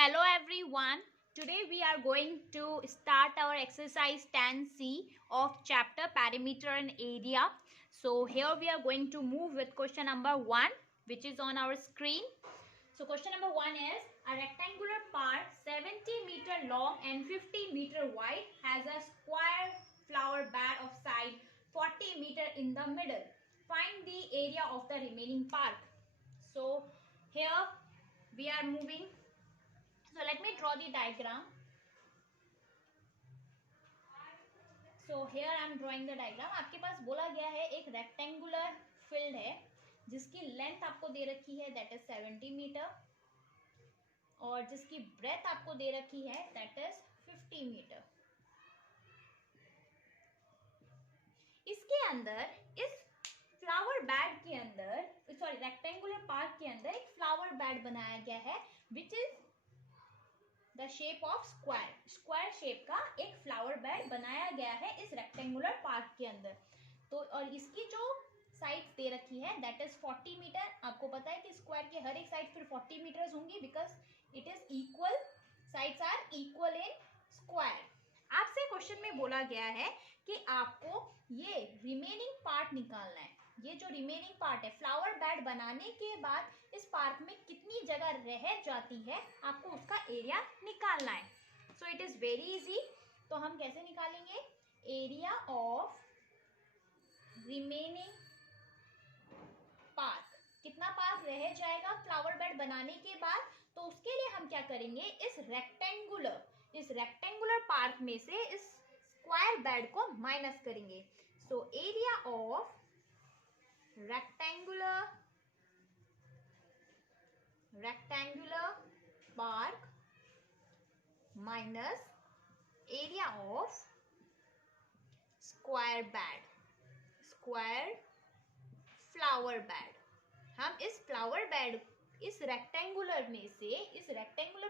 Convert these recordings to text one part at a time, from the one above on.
Hello everyone. Today we are going to start our exercise 10C of chapter perimeter and area. So here we are going to move with question number 1, which is on our screen. So question number 1 is a rectangular part 70-meter long and 50-meter wide has a square flower bed of side 40-meter in the middle. Find the area of the remaining part. So here we are moving. So let me draw the diagram. So here I am drawing the diagram. आपके पास बोला गया है एक rectangular field है जिसकी length आपको दे रखी है दैट इज 70 मीटर और जिसकी ब्रेथ आपको दे रखी है दैट इज 50 मीटर. इसके अंदर इस फ्लावर बेड के अंदर रेक्टेंगुलर पार्ट के अंदर एक फ्लावर बेड बनाया गया है which is the shape of square shape का एक फ्लावर बेड बनाया गया है इस रेक्टेंगुलर पार्ट के अंदर. तो और इसकी जो साइड्स दे रखी है दैट इज 40 मीटर. आपको पता है कि स्क्वायर के हर एक साइड फिर 40 मीटर्स होंगी because it is equal, sides are equal in square. आपसे क्वेश्चन में बोला गया है कि आपको ये रिमेनिंग पार्ट निकालना है. ये जो रिमेनिंग पार्ट है फ्लावर बेड बनाने के बाद इस पार्क में कितनी जगह रह जाती है आपको उसका एरिया निकालना है. So it is very easy. तो हम कैसे निकालेंगे? एरिया ऑफ रिमेनिंग पार्क, कितना पार्क रह जाएगा फ्लावर बेड बनाने के बाद. तो उसके लिए हम क्या करेंगे, इस रेक्टेंगुलर पार्क में से इस स्क्वायर बेड को माइनस करेंगे. So area of rectangular park minus area of square flower bed. हम इस फ्लावर बेड इस रेक्टेंगुलर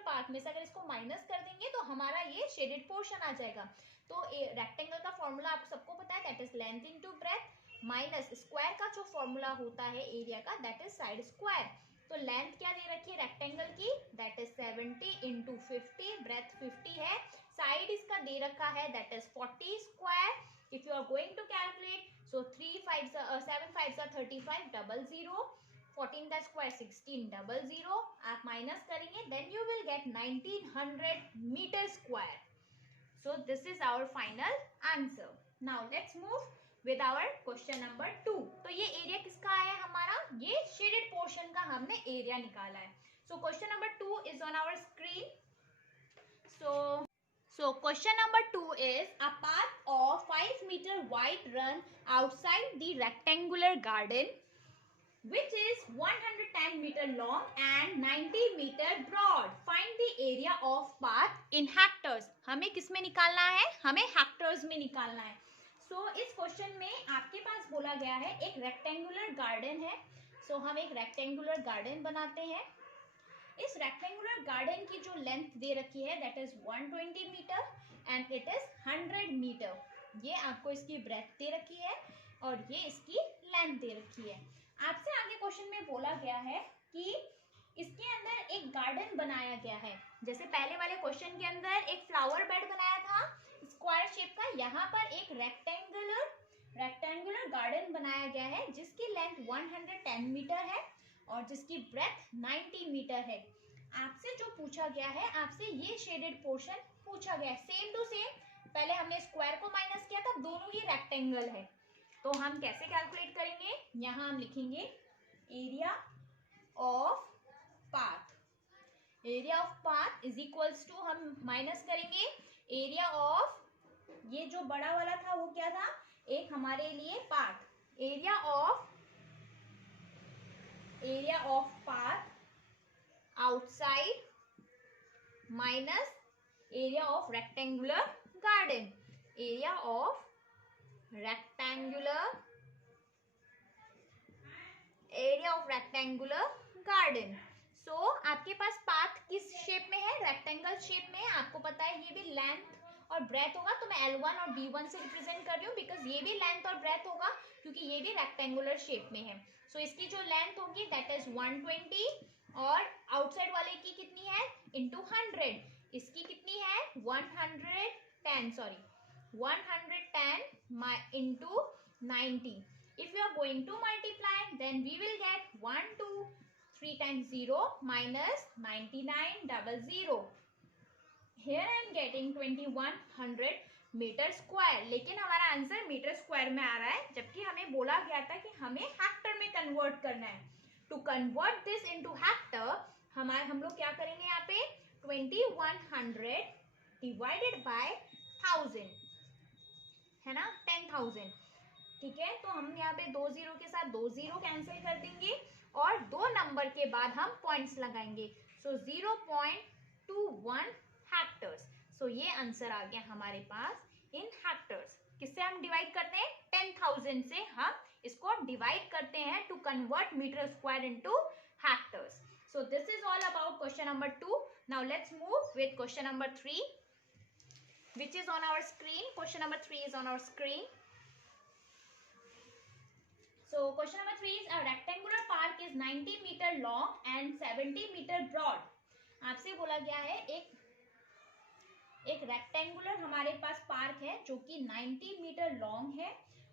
पार्क में से अगर इसको माइनस कर देंगे तो हमारा ये शेडेड पोर्शन आ जाएगा. तो रेक्टेंगल का फॉर्मूला आप सबको पता है that is length into breadth minus square का जो फॉर्मूला होता है एरिया का दैट इज साइड स्क्वायर. तो लेंथ क्या दे रखी है रेक्टेंगल की दैट इज 70 इंटू 50, ब्रेथ 50 है. साइड इसका दे रखा है that is 40 square. If you are going to calculate so 7 5 35 00, 14 का स्क्वायर 16 00. आप माइनस करेंगे then you will get 1900 metre square. So this is our final answer. Now let's move with our question number 2. तो ये area किसका आया हमारा, ये shaded portion का हमने एरिया निकाला है. So question number 2 is on our screen. So question number 2 is a path of 5 meter wide run outside the rectangular garden which is 110 meter long and 90 meter broad. Find the area of path in hectares. हमें किस में निकालना है, हमें hectares में निकालना है. सो इस क्वेश्चन में आपके पास बोला गया है एक रेक्टेंगुलर गार्डन है. सो हम एक रेक्टेंगुलर गार्डन बनाते हैं. इस रेक्टेंगुलर गार्डन की जो लेंथ दे रखी है that is 120 metre and it is 100 metre. ये आपको इसकी ब्रेथ दे रखी है और ये इसकी लेंथ दे रखी है. आपसे आगे क्वेश्चन में बोला गया है कि इसके अंदर एक गार्डन बनाया गया है. जैसे पहले वाले क्वेश्चन के अंदर एक फ्लावर बेड बनाया था स्क्वायर शेप का, यहाँ पर एक रेक्टेंगुलर गार्डन बनाया गया है जिसकी लेंथ 110 मीटर है और जिसकी ब्रेथ 90 मीटर है. आपसे जो पूछा गया है, आपसे ये शेडेड पोर्शन पूछा गया है. सेम टू सेम पहले हमने स्क्वायर को माइनस किया था, दोनों ही रेक्टेंगल है. तो हम कैसे कैलकुलेट करेंगे, यहाँ हम लिखेंगे area of path is equals to, हम माइनस करेंगे एरिया ऑफ, ये जो बड़ा वाला था वो क्या था, एक हमारे लिए path, area of path outside minus area of rectangular garden, area of rectangular garden. So आपके पास पाथ किस शेप में है, रेक्टेंगल शेप में है. आपको पता है ये भी लेंथ और ब्रेथ होगा, तो मैं L1 और B1 से रिप्रेजेंट कर रही हूँ बिकॉज ये भी लेंथ और ब्रेथ होगा क्योंकि ये भी रेक्टेंगुलर शेप में है. सो इसकी जो लेंथ होगी दैट इज 120 और आउटसाइड वाले की कितनी है into 100. 110 sorry 110 into 90. If you are going to multiply, then we will get 1 2 3 times 0 minus 9900. Here I am getting 2100 metre square, लेकिन हमारा आंसर मीटर स्क्वायर में आ रहा है, जबकि हमें बोला गया था कि हमें हेक्टर में कन्वर्ट करना है. To convert this into hectare हम लोग क्या करेंगे, यहाँ पे 2100 डिवाइडेड बाय 1000 है ना, 10,000. ठीक है, तो हम यहाँ पे 2 जीरो के साथ 2 जीरो कैंसिल कर देंगे और 2 नंबर के बाद हम पॉइंट्स लगाएंगे. सो 0.21 हेक्टर्स. सो ये आंसर आ गया हमारे पास इन हेक्टर्स. किससे हम डिवाइड करते हैं, 10,000 से हम इसको डिवाइड करते हैं to convert metre square into hectares. So this is all about question number 2. Now let's move with question number 3 which is on our screen. Question number 3 is on our screen. So question number 3 is a rectangular park is 90 meter long and 70 meter broad. आपसे बोला गया है एक rectangular हमारे पास park है जो कि 90 metre long है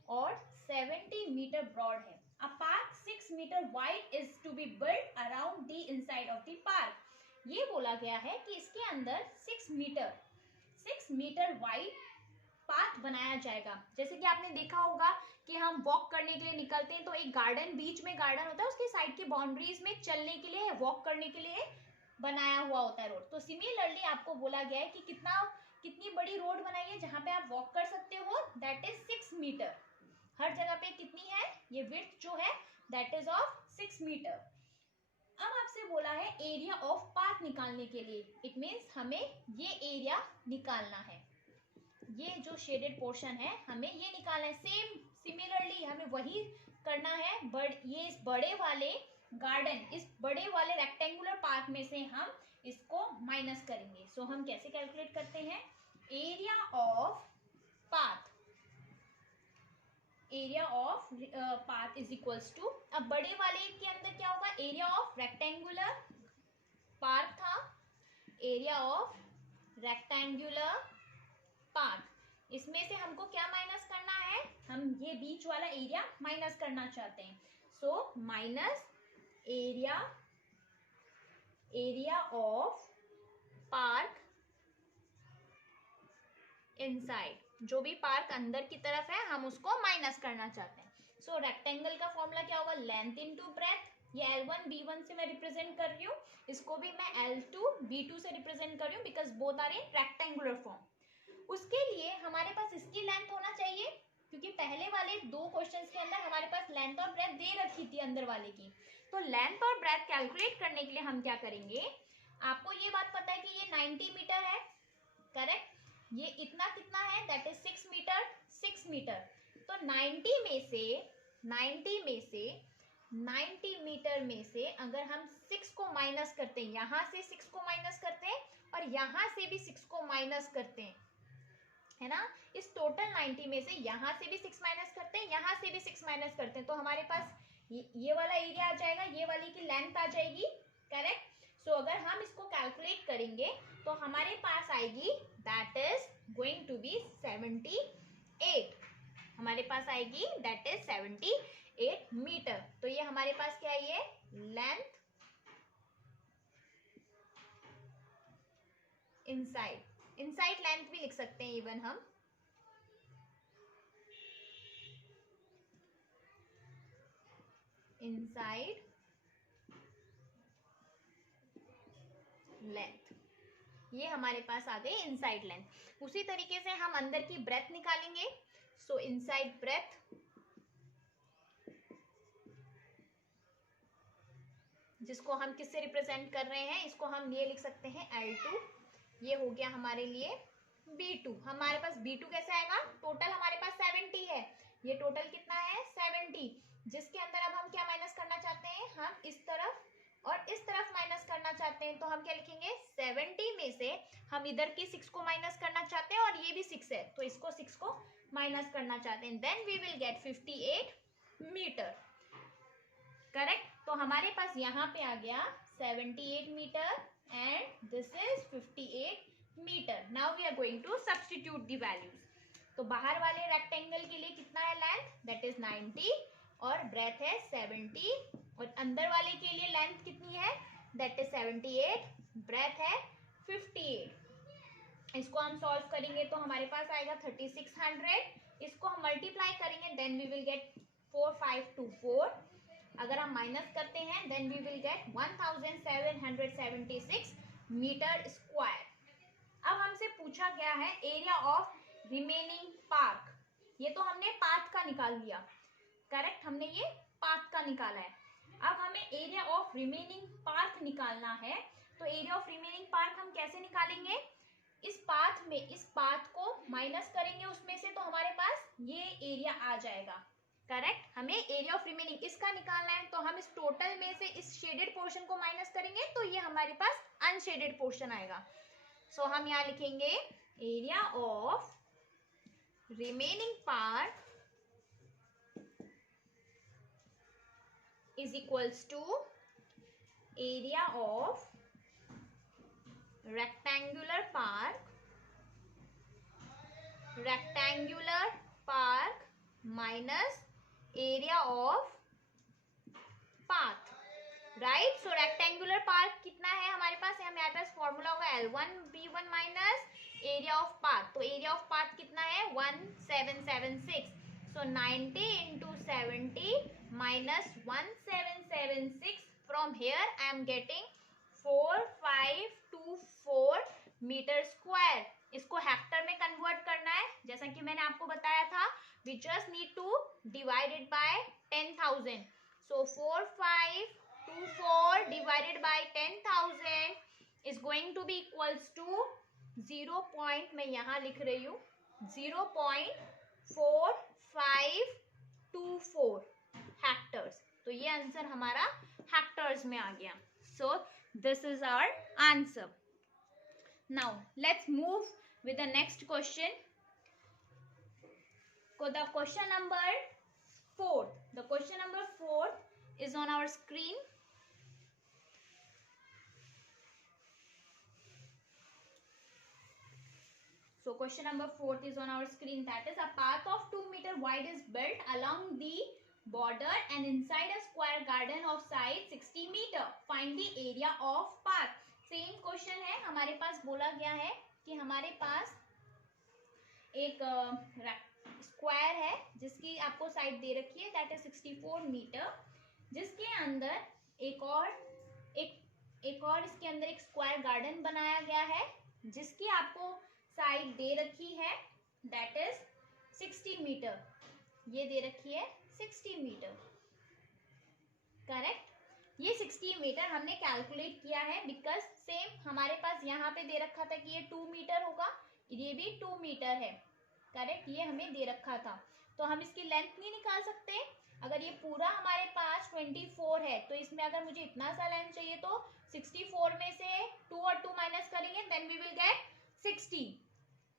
और 70 मीटर ब्रॉड है. A park 6 meter wide is to be built around the inside of the park. ये बोला गया है कि इसके अंदर 6 मीटर वाइड पाथ बनाया जाएगा. जैसे कि आपने देखा होगा कि हम वॉक करने के लिए निकलते हैं तो एक गार्डन, बीच में गार्डन होता है, उसके साइड की बाउंड्रीज में चलने के लिए, वॉक करने के लिए बनाया हुआ होता है रोड. तो सिमिलरली आपको बोला गया है कि कितनी बड़ी रोड बनाई है जहां पे आप वॉक कर सकते हो, दैट इज 6 मीटर. हर जगह पे कितनी है, ये विड्थ जो है दैट इज ऑफ 6 मीटर. अब आपसे बोला है एरिया ऑफ पाथ निकालने के लिए. इट मीन्स हमें ये एरिया निकालना है, ये जो शेडेड पोर्शन है हमें ये निकालना है. सिमिलरली हमें वही करना है. ये इस बड़े वाले गार्डन, इस बड़े वाले रेक्टेंगुलर पार्क में से हम इसको माइनस करेंगे. सो हम कैसे कैलकुलेट करते हैं, area of path is equals to, अब बड़े वाले के अंदर क्या होगा, एरिया ऑफ रेक्टेंगुलर पार्क था, एरिया ऑफ रेक्टेंगुलर पार्क. इसमें से हमको क्या माइनस करना है, हम ये बीच वाला एरिया माइनस करना चाहते हैं. So minus area of park inside, जो भी पार्क अंदर की तरफ है हम उसको माइनस करना चाहते हैं. सो रेक्टेंगल का फॉर्मूला क्या होगा, लेंथ इनटू ब्रेथ. ये L1 B1 से मैं रिप्रेजेंट कर रही हूँ, इसको भी मैं L2 B2 से रिप्रेजेंट कर रही हूँ because both are in rectangular form. उसके लिए हमारे पास इसकी लेंथ होना चाहिए, क्योंकि पहले वाले 2 क्वेश्चंस के अंदर हमारे पास लेंथ और ब्रेथ दे रखी थी अंदर वाले की. तो लेंथ और ब्रेथ कैलकुलेट करने के लिए हम क्या करेंगे, आपको ये बात पता है कि ये 90 मीटर है, करेक्ट. ये इतना कितना है, दैट इज 6 मीटर. तो 90 मीटर में से अगर हम 6 को माइनस करते हैं, यहाँ से 6 को माइनस करते हैं और यहाँ से भी 6 को माइनस करते हैं, है ना. इस टोटल 90 में से यहाँ से भी 6 माइनस करते हैं, यहाँ से भी 6 माइनस करते हैं, तो हमारे पास ये वाला एरिया आ जाएगा, ये वाली की लेंथ आ जाएगी, करेक्ट. सो अगर हम इसको कैलकुलेट करेंगे तो हमारे पास आएगी, that is going to be 78. हमारे पास आएगी दैट इज 78 मीटर. तो ये हमारे पास क्या है, ये लेंथ इनसाइड लेंथ भी लिख सकते हैं इवन हम. इनसाइड लेंथ, ये हमारे पास आ गई इनसाइड लेंथ. उसी तरीके से हम अंदर की ब्रेथ निकालेंगे. सो इनसाइड ब्रेथ, जिसको हम किससे रिप्रेजेंट कर रहे हैं, इसको हम ये लिख सकते हैं L2. ये हो गया हमारे लिए B2. हमारे पास B2 कैसे आएगा, टोटल हमारे पास 70 है, ये टोटल कितना है 70, जिसके अंदर अब हम क्या माइनस करना चाहते हैं, हम इस तरफ और इस तरफ माइनस करना चाहते हैं. तो हम क्या लिखेंगे, 70 में से हम इधर की 6 को माइनस करना चाहते हैं और ये भी 6 है, तो इसको 6 को माइनस करना चाहते हैं. Then we will get 58 metre, correct. तो हमारे पास यहाँ पे आ गया 78 metre and this is 58 metre. Now we are going to substitute the values. तो बाहर वाले रेक्टेंगल के लिए कितना है लेंथ, दैट इज 90 और ब्रेथ है 70 और अंदर वाले के लिए लेंथ कितनी है, दैट इज 78, ब्रेथ है 58. इसको हम सॉल्व करेंगे तो हमारे पास आएगा 3600. इसको हम मल्टीप्लाई करेंगे देन वी विल गेट 4524. अगर हम माइनस करते हैं then we will get 1776 metre square. अब हमसे पूछा गया है एरिया ऑफ रिमेनिंग पार्क. ये तो हमने पाथ का निकाल लिया, करेक्ट, हमने ये पाथ का निकाला है. अब हमें एरिया ऑफ रिमेनिंग पार्क निकालना है. तो एरिया ऑफ रिमेनिंग पार्क हम कैसे निकालेंगे, इस पाथ में इस पाथ को माइनस करेंगे उसमें से तो हमारे पास ये एरिया आ जाएगा, करेक्ट. हमें एरिया ऑफ रिमेनिंग इसका निकालना है तो हम इस टोटल में से इस शेडेड पोर्शन को माइनस करेंगे तो ये हमारे पास अनशेडेड पोर्शन आएगा. सो हम यहाँ लिखेंगे area of remaining part is equals to area of rectangular park minus area of path, right. So rectangular park कितना है हमारे पास, हमारे पास फॉर्मूला होगा L1V1 minus area of path. तो एरिया ऑफ पाथ कितना है 1776. So 90 into 70 minus 1776. From here I am getting 4524 metre square. इसको हेक्टर में कन्वर्ट करना है जैसा कि मैंने आपको बताया था. We just need to divide it by 10,000. सो 4524 divided by 10,000 is going to be equals to 0. मैं यहाँ लिख रही हूँ 0.4524 हेक्टर्स. तो ये आंसर हमारा हेक्टर्स में आ गया. So this is our answer. Now let's move with the next question. The question number 4. The question number 4 is on our screen. So question number 4 is on our screen. That is a path of 2 meter wide is built along the border and inside a square garden of size 60 meter. Find the area of path. Same question है. हमारे पास बोला गया है कि हमारे पास एक square है जिसकी आपको साइड दे रखी है दैट इज 64 मीटर, जिसके अंदर एक और इसके अंदर एक स्क्वायर गार्डन बनाया गया है जिसकी आपको साइड दे रखी है दैट इज 60 मीटर. ये दे रखी है 60 मीटर, करेक्ट. ये 60 मीटर हमने कैलकुलेट किया है बिकॉज सेम हमारे पास यहाँ पे दे रखा था कि ये 2 मीटर होगा, ये भी 2 मीटर है, करेक्ट. ये हमें दे रखा था तो हम इसकी लेंथ नहीं निकाल सकते. अगर ये पूरा हमारे पास 24 है तो इसमें अगर मुझे इतना सा लेंथ चाहिए तो 64 में से 2 और 2 माइनस करेंगे then we will get 60,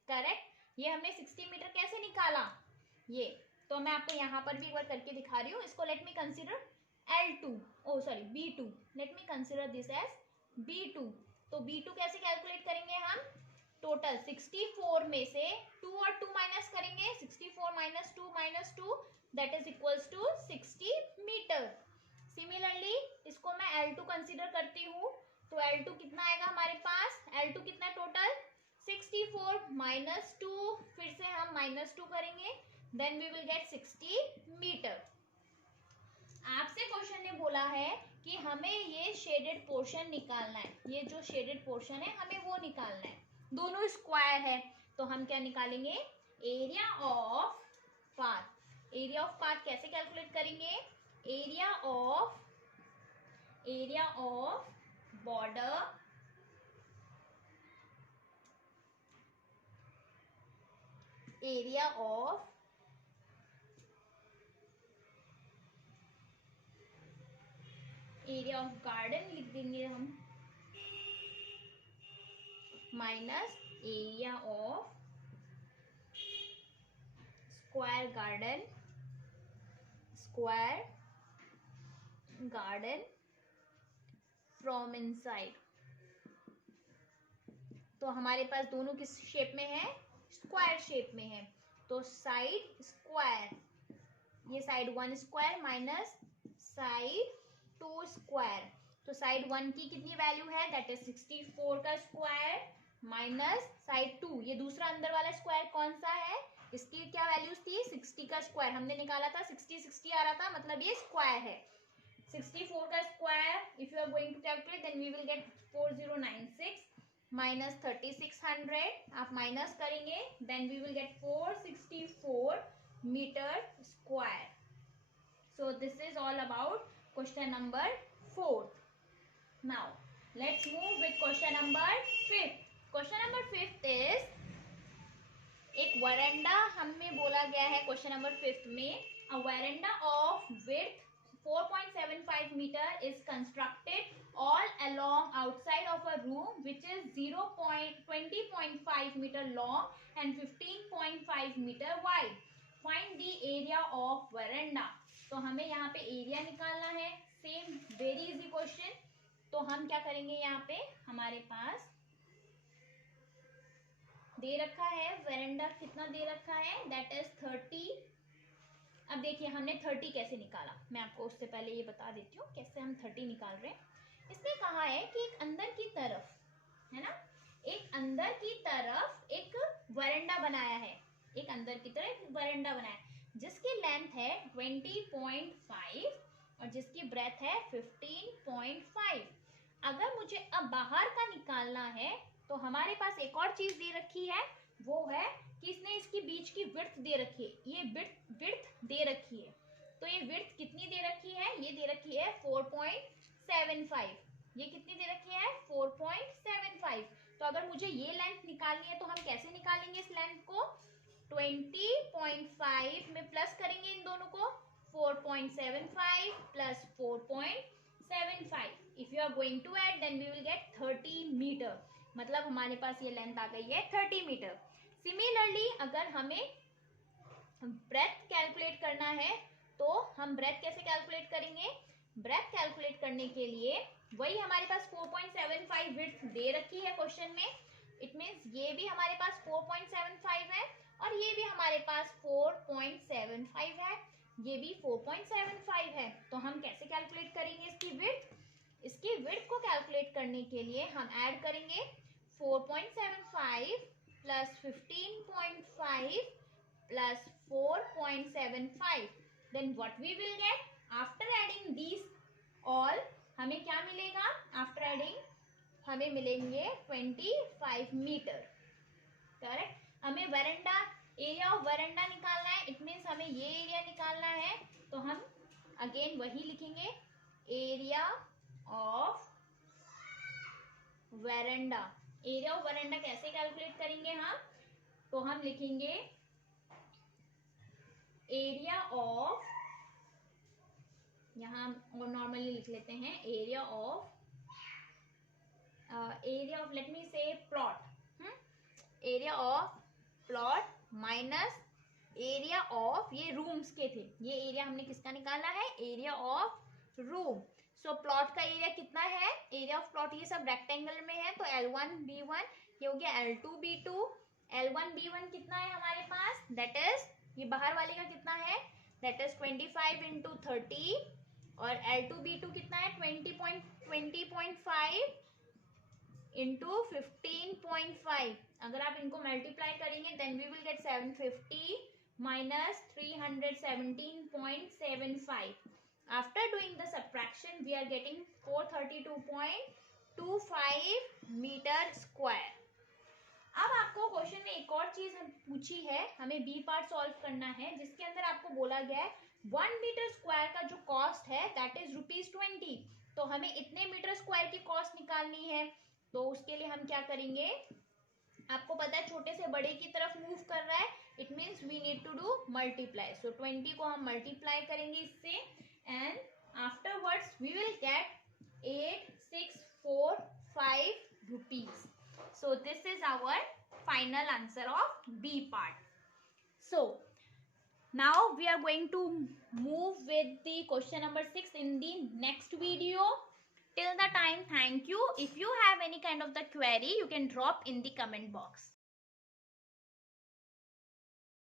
correct. ये हमने 60 मीटर कैसे निकाला, ये तो मैं आपको यहाँ पर भी एक बार करके दिखा रही हूँ. इसको let me consider L2, B2. Let me consider this edge B2. तो B2 कैसे कैलकुलेट करेंगे हम, टोटल 64 में से 2 और 2 माइनस करेंगे, 64 माइनस 2 that is equals to 60 metre. Similarly इसको मैं L2 कंसिडर करती हूँ तो L2 कितना आएगा हमारे पास, L2 कितना टोटल 64 माइनस 2, फिर से हम माइनस 2 करेंगे then we will get 60 metre. आपसे क्वेश्चन ने बोला है कि हमें ये शेडेड पोर्शन निकालना है, ये जो शेडेड पोर्शन है हमें वो निकालना है. दोनों स्क्वायर है तो हम क्या निकालेंगे, area of path. Area of path कैसे कैलकुलेट करेंगे, area of border area of garden लिख देंगे हम minus area of square garden from inside. तो हमारे पास दोनों किस शेप में है, स्क्वायर शेप में है, तो साइड स्क्वायर, ये side 1 square minus side 2 square, तो साइड 1 की कितनी वैल्यू है, दैट इज 64 का स्क्वायर माइनस साइड 2, ये दूसरा अंदर वाला स्क्वायर कौन सा है, इसकी क्या वैल्यूज थी, 60 का स्क्वायर हमने निकाला था, 60 आ रहा था, मतलब ये स्क्वायर है, 64 का square if you are going to calculate then we will get 4096 minus 3600, आप माइनस करेंगे then we will get 464 metre square. So this is all about question number 4. Now let's move with question number 5. Question number 5 is, एक वरांडा हमें बोला गया है question number 5 में, a veranda of width 4.75 meter is constructed all along outside of a room which is 20.5 meter long and 15.5 meter wide. Find the area of veranda. तो हमें यहाँ पे एरिया निकालना है, सेम वेरी इजी क्वेश्चन. तो हम क्या करेंगे, यहाँ पे हमारे पास दे रखा है वेरेंडा, कितना दे रखा है, दैट इज 30. अब देखिए हमने 30 कैसे निकाला, मैं आपको उससे पहले ये बता देती हूँ कैसे हम 30 निकाल रहे हैं. इसने कहा है कि एक अंदर की तरफ है ना, एक अंदर की तरफ एक वेरेंडा बनाया है, एक अंदर की तरफ एक वेरेंडा बनाया है जिसकी लेंथ है 20.5 और जिसकी ब्रेथ है 15.5. अगर मुझे अब बाहर का निकालना है तो हमारे पास एक और चीज दे रखी है, वो है कि इसने इसकी बीच की विड्थ दे रखी है, ये विड्थ दे रखी है. तो ये विड्थ कितनी दे रखी है, ये दे रखी है 4.75. ये कितनी दे रखी है, 4.75. तो अगर मुझे ये लेंथ निकालनी है तो हम कैसे निकालेंगे इस लेंथ को, 20.5 में प्लस करेंगे इन दोनों को, 4.75 plus 4.75. If you are going to add then we will get 30 metre, मतलब हमारे पास ये लेंथ आ गई है 30 मीटर. सिमिलरली अगर हमें ब्रेथ कैलकुलेट करना है तो हम ब्रेथ कैसे कैलकुलेट करेंगे, ब्रेथ कैलकुलेट करने के लिए वही हमारे पास 4.75 विड्थ दे रखी है क्वेश्चन में, इट मीन्स ये भी हमारे पास 4.75 है और ये भी हमारे पास 4.75 है, ये भी 4.75 है. तो हम कैसे कैलकुलेट करेंगे इसकी विड्थ, इसकी विड्थ को कैलकुलेट करने के लिए हम ऐड करेंगे 4.75 plus 15.5 plus 4.75. Then what we will get after adding these all, हमें क्या मिलेगा, आफ्टर एडिंग हमें मिलेंगे 25 मीटर. करेक्ट. हमें वेरेंडा, एरिया ऑफ वेरेंडा निकालना है, इट मीन्स हमें ये एरिया निकालना है, तो हम अगेन वही लिखेंगे, area of veranda. Area of veranda कैसे कैलकुलेट करेंगे हम, तो हम लिखेंगे एरिया ऑफ, यहाँ और नॉर्मली लिख लेते हैं एरिया ऑफ लेट मी से plot, area of plot minus area of, ये रूम्स के थे, ये एरिया हमने किसका निकाला है, area of room. So plot का एरिया कितना है, एरिया ऑफ प्लॉट ये सब रेक्टेंगल में है, तो L1 B1 ये हो गया L2 B2. L1 B1 कितना है हमारे पास, दैट इज ये बाहर वाले का कितना है, दैट इज 25 इंटू 30 और L2 B2 कितना है 20.5 इंटू 15.5. अगर आप इनको मल्टीप्लाई करेंगे then we will get 750 minus 317.75. After doing the subtraction we are getting 432.25 metre square. अब आपको क्वेश्चन में एक और चीज पूछी है, हमें बी पार्ट सॉल्व करना है, जिसके अंदर आपको बोला गया है 1 मीटर स्क्वायर का जो कॉस्ट है दैट इज ₹20. तो हमें इतने मीटर स्क्वायर की कॉस्ट निकालनी है, तो उसके लिए हम क्या करेंगे, आपको पता है छोटे से बड़े की तरफ मूव कर रहा है, it means we need to do multiply. So 20 को हम मल्टीप्लाई करेंगे इससे and afterwards we will get 8645 rupees. So this is our final answer of B part. So now we are going to move with the question number 6 in the next video. till the time, thank you. If you have any kind of the query, you can drop in the comment box.